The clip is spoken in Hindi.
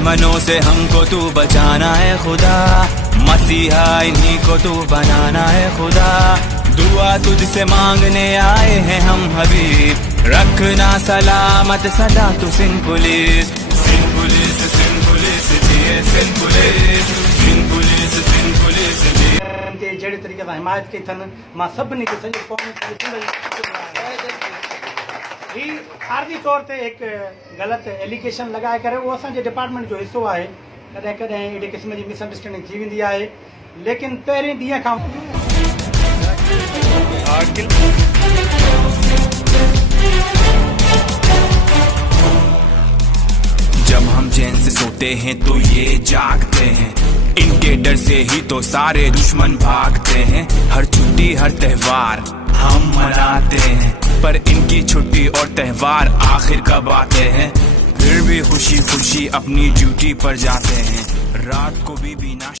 दुश्मनों से हमको तू बचाना है खुदा, मसीहा इन्हीं को तू बनाना है खुदा। दुआ तुझसे मांगने आए हैं हम हबीब, रखना सलामत सदा तू Sindh police. Sindh police, Sindh police जिए, Sindh police, Sindh police, Sindh police जिए। जहिड़े तरीक़े सां हिमायत कई अथनि, मां सभिनी खे सॼे क़ौम ही आर्जी तौर ते हिकु ग़लति एलिगेशन लॻाए करे उहो असांजे डिपार्टमेंट जो हिसो आहे। कॾहिं कॾहिं अहिड़े क़िस्म जी मिसअंडरस्टैंडिंग थी वेंदी आहे, लेकिन पहिरें ॾींहं खां जब हम चैन से सोते हैं तो ये जागते हैं, इनके डर से ही तो सारे दुश्मन भागते हैं। हर छुट्टी हर त्योहार हम मनाते हैं, पर इनकी छुट्टी और त्योहार आखिर कब आते हैं। फिर भी खुशी खुशी अपनी ड्यूटी पर जाते हैं, रात को भी बिना